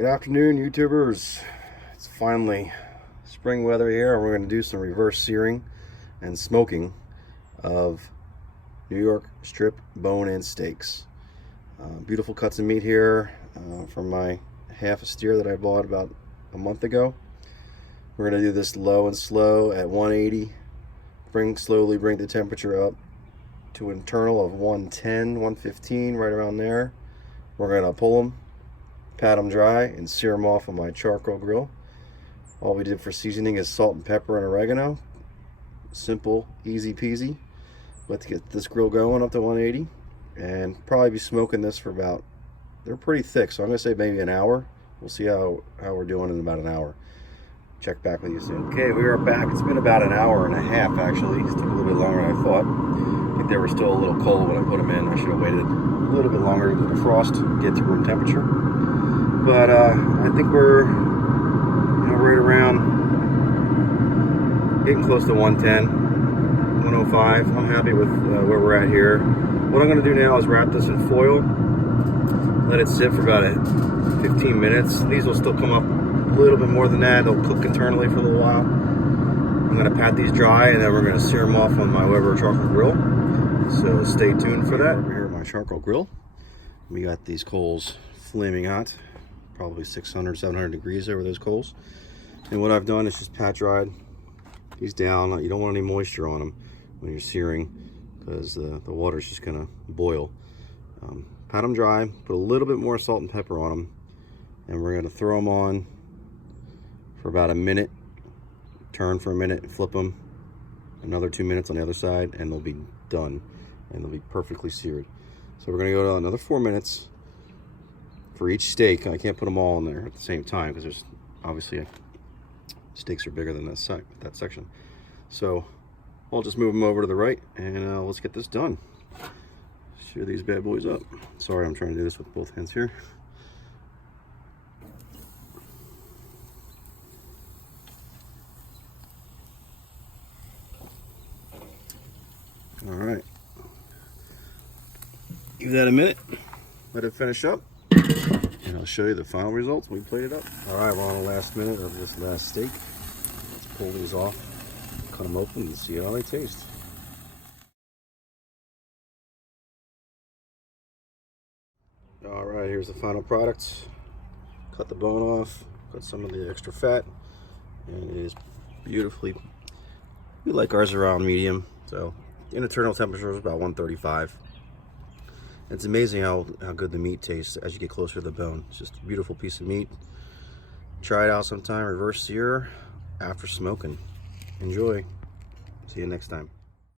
Good afternoon, YouTubers. It's finally spring weather here, and we're going to do some reverse searing and smoking of New York strip bone-in steaks. Beautiful cuts of meat here from my half a steer that I bought about a month ago. We're going to do this low and slow at 180. Slowly bring the temperature up to an internal of 110, 115, right around there. We're going to pull them, pat them dry, and sear them off on my charcoal grill. All we did for seasoning is salt and pepper and oregano. Simple, easy peasy. Let's get this grill going up to 180 and probably be smoking this for about, they're pretty thick, so I'm going to say maybe an hour. We'll see how we're doing in about an hour. Check back with you soon. Okay, we are back. It's been about an hour and a half actually. It took a little bit longer than I thought. I think they were still a little cold when I put them in. I should have waited a little bit longer to defrost, get to room temperature. But I think we're right around getting close to 110, 105. I'm happy with where we're at here. What I'm going to do now is wrap this in foil, let it sit for about 15 minutes. These will still come up a little bit more than that. They'll cook internally for a little while. I'm going to pat these dry, and then we're going to sear them off on my Weber charcoal grill. So stay tuned for that. Over here at my charcoal grill, we got these coals flaming hot, probably 600, 700 degrees over those coals. And what I've done is just pat dried these down. You don't want any moisture on them when you're searing, because the water's just gonna boil. Pat them dry, put a little bit more salt and pepper on them, and we're gonna throw them on for about a minute, turn for a minute, flip them, another 2 minutes on the other side, and they'll be done, and they'll be perfectly seared. So we're gonna go to another 4 minutes for each steak. I can't put them all in there at the same time because there's obviously steaks are bigger than that section. So I'll just move them over to the right, and let's get this done. Shear these bad boys up. Sorry, I'm trying to do this with both hands here. All right, give that a minute, let it finish up, and I'll show you the final results when we plate it up. All right, we're on the last minute of this last steak. Let's pull these off, cut them open, and see how they taste. All right, here's the final product. Cut the bone off, cut some of the extra fat, and it is beautifully, we like ours around medium, so internal temperature is about 135. It's amazing how good the meat tastes as you get closer to the bone. It's just a beautiful piece of meat. Try it out sometime, reverse sear after smoking. Enjoy. See you next time.